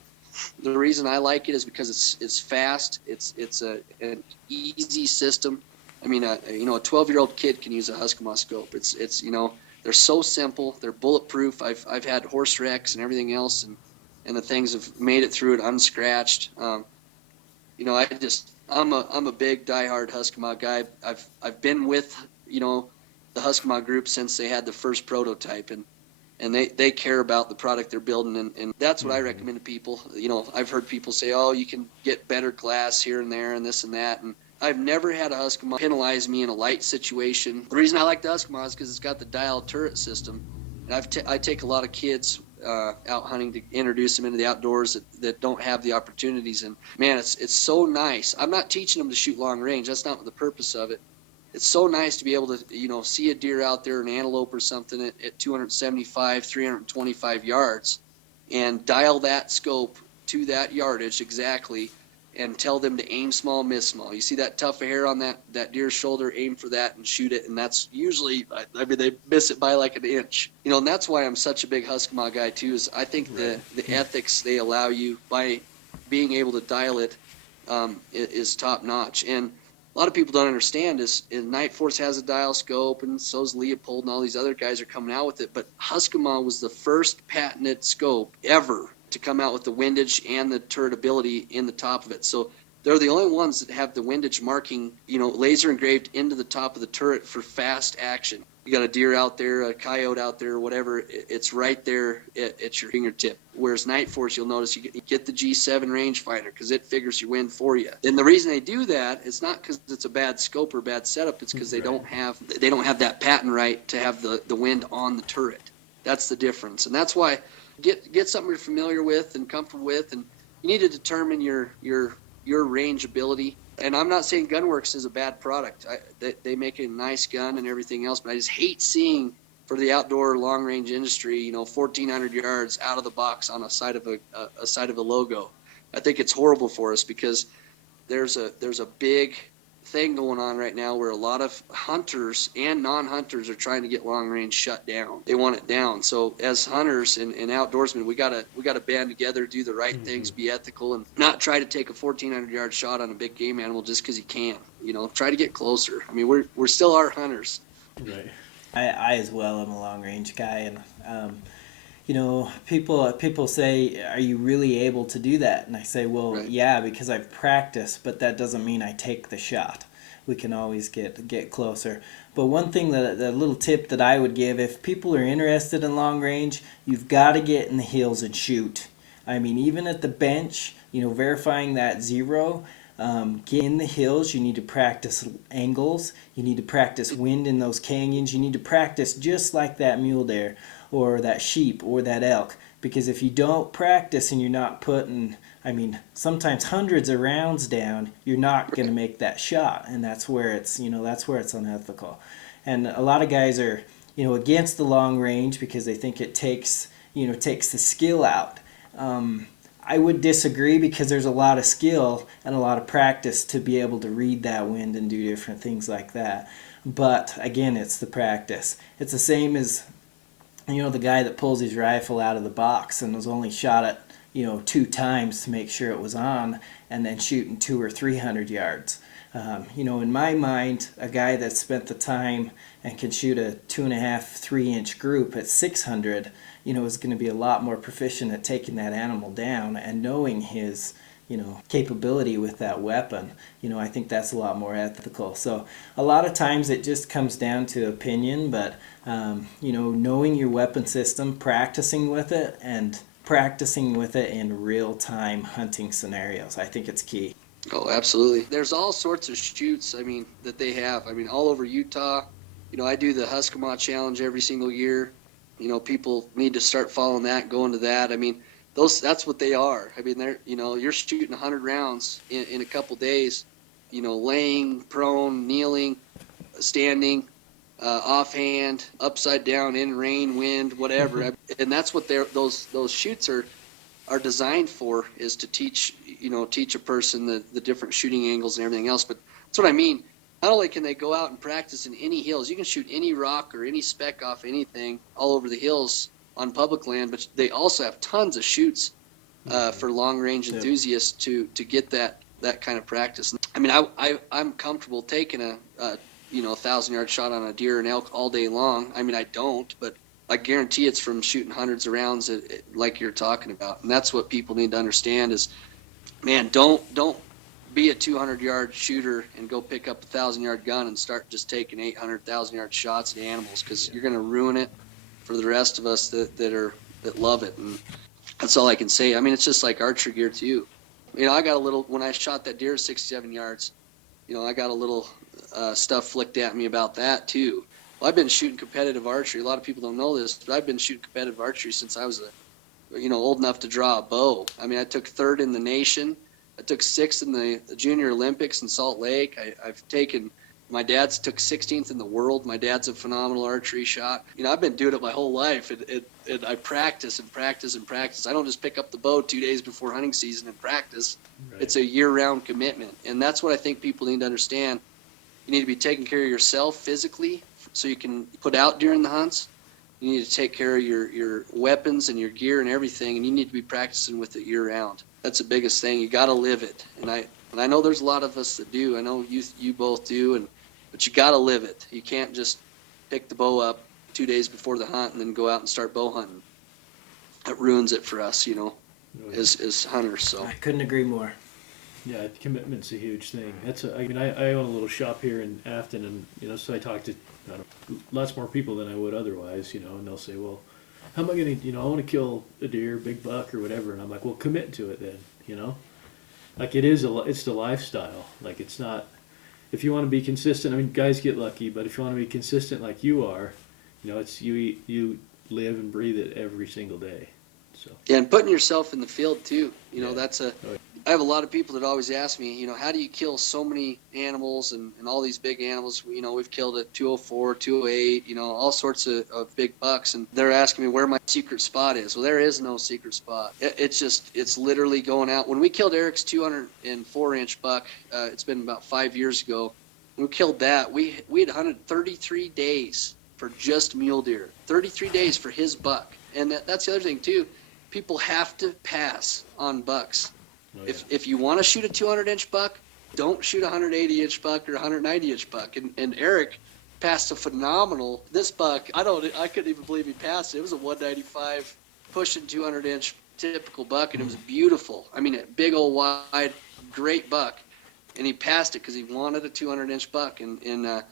the reason I like it is because it's fast. It's an easy system. I mean, a 12-year-old kid can use a Huskamaw scope. It's they're so simple. They're bulletproof. I've had horse wrecks and everything else, and the things have made it through it unscratched. I'm a big diehard Huskamaw guy. I've been with the Huskamaw group since they had the first prototype, and they care about the product they're building, and that's what I recommend to people. I've heard people say, oh, you can get better glass here and there and this and that, and I've never had a Huskamaw penalize me in a light situation. The reason I like the Huskamaw is because it's got the dial turret system, and I take a lot of kids out hunting to introduce them into the outdoors that don't have the opportunities, and man, it's so nice. I'm not teaching them to shoot long range. That's not the purpose of it. It's so nice to be able to, see a deer out there, an antelope or something at 275, 325 yards and dial that scope to that yardage exactly and tell them to aim small, miss small. You see that tuft of hair on that deer's shoulder, aim for that and shoot it. And that's usually, they miss it by like an inch. And that's why I'm such a big Huskamaw guy too, is I think the ethics they allow you by being able to dial it is top notch. And a lot of people don't understand is Night Force has a dial scope, and so's Leopold, and all these other guys are coming out with it. But Huskamaw was the first patented scope ever to come out with the windage and the turret ability in the top of it. So they're the only ones that have the windage marking, laser engraved into the top of the turret for fast action. You got a deer out there, a coyote out there, whatever, it's right there at your fingertip. Whereas Night Force, you'll notice you get the G7 rangefinder because it figures your wind for you. And the reason they do that, it's not because it's a bad scope or bad setup. It's because they don't have that patent right to have the wind on the turret. That's the difference, and that's why get something you're familiar with and comfortable with, and you need to determine your range ability. And I'm not saying Gunworks is a bad product. They make a nice gun and everything else, but I just hate seeing for the outdoor long range industry, 1,400 yards out of the box on a side of a logo. I think it's horrible for us because there's a big thing going on right now where a lot of hunters and non-hunters are trying to get long range shut down. They want it down. So as hunters and outdoorsmen, we gotta band together, do the right things, be ethical, and not try to take a 1,400 yard shot on a big game animal just because you can. Try to get closer. I mean, we're still our hunters. Right. I as well am a long range guy, and people say, are you really able to do that? And I say, well, right. Yeah, because I've practiced, but that doesn't mean I take the shot. We can always get closer. But one thing, the little tip that I would give, if people are interested in long range, you've got to get in the hills and shoot. I mean, even at the bench, verifying that zero, get in the hills. You need to practice angles. You need to practice wind in those canyons. You need to practice just like that mule deer or that sheep or that elk, because if you don't practice and you're not putting, sometimes hundreds of rounds down, you're not going to make that shot, and that's where it's unethical. And a lot of guys are against the long range because they think it takes the skill out. I would disagree because there's a lot of skill and a lot of practice to be able to read that wind and do different things like that. But again, it's the practice. It's the same as the guy that pulls his rifle out of the box and was only shot at 2 times to make sure it was on, and then shooting 200 or 300 yards. In my mind, a guy that spent the time and can shoot a 2.5, 3-inch group at 600, is going to be a lot more proficient at taking that animal down and knowing his capability with that weapon. I think that's a lot more ethical. So a lot of times it just comes down to opinion, but knowing your weapon system, practicing with it, and practicing with it in real-time hunting scenarios, I think it's key. Oh, absolutely. There's all sorts of shoots, that they have. All over Utah. I do the Huskamaw Challenge every single year. People need to start following that, going to that. That's what they are. They're, you're shooting 100 rounds in a couple days, laying, prone, kneeling, standing, offhand, upside down, in rain, wind, whatever. And that's what those shoots are designed for, is to teach a person the different shooting angles and everything else. But that's what I mean. Not only can they go out and practice in any hills, you can shoot any rock or any speck off anything all over the hills on public land, but they also have tons of shoots for long range enthusiasts to get that kind of practice. I mean, I'm comfortable taking a 1,000-yard shot on a deer and elk all day long. I mean, I don't, but I guarantee it's from shooting hundreds of rounds like you're talking about. And that's what people need to understand is, man, don't be a 200-yard shooter and go pick up a 1,000-yard gun and start just taking 800, 1,000-yard shots at animals, because you're going to ruin it for the rest of us that love it. And that's all I can say. I mean, it's just like archery gear too. I got a little, when I shot that deer 67 yards, I got a little stuff flicked at me about that too. Well, I've been shooting competitive archery. A lot of people don't know this, but I've been shooting competitive archery since I was old enough to draw a bow. I mean, I took 3rd in the nation. I took 6th in the Junior Olympics in Salt Lake. My dad's took 16th in the world. My dad's a phenomenal archery shot. I've been doing it my whole life, and I practice and practice and practice. I don't just pick up the bow 2 days before hunting season and practice. Right. It's a year-round commitment, and that's what I think people need to understand. You need to be taking care of yourself physically so you can put out during the hunts. You need to take care of your weapons and your gear and everything, and you need to be practicing with it year-round. That's the biggest thing. You got to live it, and I know there's a lot of us that do. I know you both do, but you got to live it. You can't just pick the bow up 2 days before the hunt and then go out and start bow hunting. That ruins it for us, as hunters. So I couldn't agree more. Yeah, commitment's a huge thing. I own a little shop here in Afton, and so I talk to lots more people than I would otherwise, and they'll say, well, how am I going to, I want to kill a deer, big buck or whatever, and I'm like, well, commit to it then, like it's the lifestyle. Like, it's not, if you want to be consistent, I mean, guys get lucky, but if you want to be consistent like you are, it's you live and breathe it every single day. So yeah, and putting yourself in the field too, I have a lot of people that always ask me, how do you kill so many animals and all these big animals? We've killed a 204, 208, all sorts of big bucks, and they're asking me where my secret spot is. Well, there is no secret spot. It's literally going out. When we killed Eric's 204-inch buck, it's been about 5 years ago. When we killed that, we had hunted 33 days for just mule deer, 33 days for his buck. And that's the other thing too. People have to pass on bucks. Oh, yeah. If you want to shoot a 200-inch buck, don't shoot a 180-inch buck or a 190-inch buck. And Eric passed a phenomenal. This buck, I couldn't even believe he passed it. It was a 195 pushing 200-inch typical buck, and it was beautiful. I mean, a big old wide, great buck, and he passed it because he wanted a 200-inch buck. And I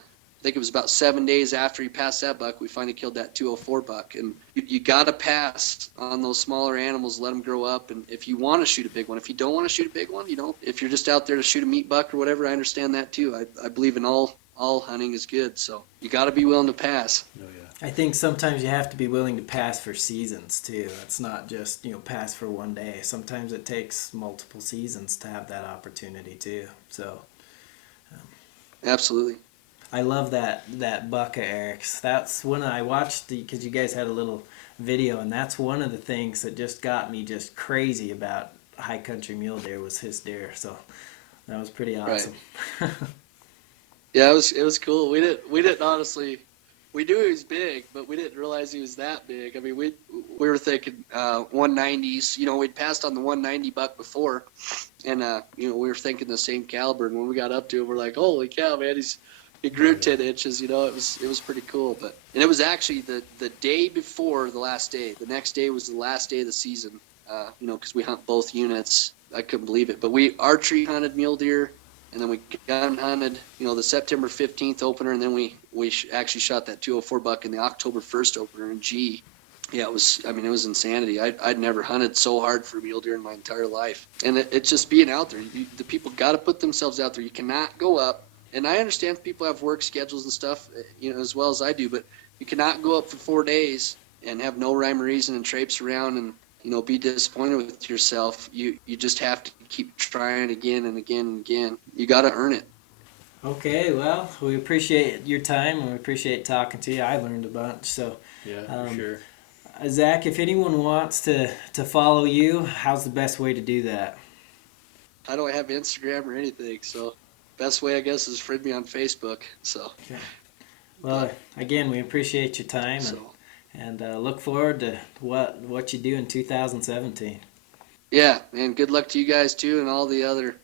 think it was about 7 days after he passed that buck, we finally killed that 204 buck. And you got to pass on those smaller animals, let them grow up. And if you want to shoot a big one, if you don't want to shoot a big one, if you're just out there to shoot a meat buck or whatever, I understand that too. I believe in all hunting is good. So you got to be willing to pass. Oh, yeah. I think sometimes you have to be willing to pass for seasons too. It's not just, pass for one day. Sometimes it takes multiple seasons to have that opportunity too. So absolutely. I love that buck of Eric's. That's when I watched because you guys had a little video, and that's one of the things that just got me just crazy about high country mule deer was his deer. So that was pretty awesome. Right. Yeah, it was cool. We didn't honestly, we knew he was big, but we didn't realize he was that big. I mean, we were thinking 190s. We'd passed on the 190 buck before, and we were thinking the same caliber. And when we got up to him, we're like, holy cow, man, he grew 10 inches, it was pretty cool. And it was actually the day before the last day. The next day was the last day of the season, because we hunt both units. I couldn't believe it. But we archery hunted mule deer, and then we gun hunted, the September 15th opener, and then we actually shot that 204 buck in the October 1st opener in G. Yeah, it was insanity. I'd never hunted so hard for mule deer in my entire life. And it's just being out there. The people got to put themselves out there. You cannot go up. And I understand people have work schedules and stuff, as well as I do, but you cannot go up for 4 days and have no rhyme or reason and traipse around and, be disappointed with yourself. You just have to keep trying again and again and again. You got to earn it. Okay, well, we appreciate your time and we appreciate talking to you. I learned a bunch. So, Yeah, for sure. Zach, if anyone wants to follow you, how's the best way to do that? I don't have Instagram or anything, so best way I guess is friend me on Facebook. So, Okay. Well, again, we appreciate your time and look forward to what you do in 2017. yeah, and good luck to you guys too, and all the other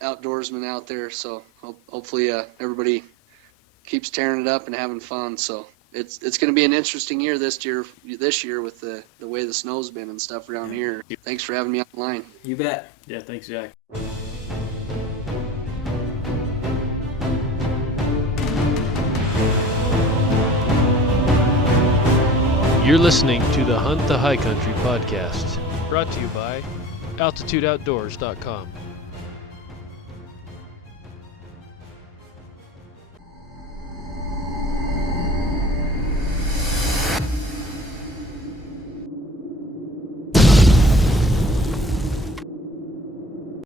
outdoorsmen out there. So hopefully everybody keeps tearing it up and having fun. So it's going to be an interesting year this year with the way the snow's been and stuff around here. Thanks for having me online. You bet. Yeah, thanks, Zack. You're listening to the Hunt the High Country podcast, brought to you by AltitudeOutdoors.com.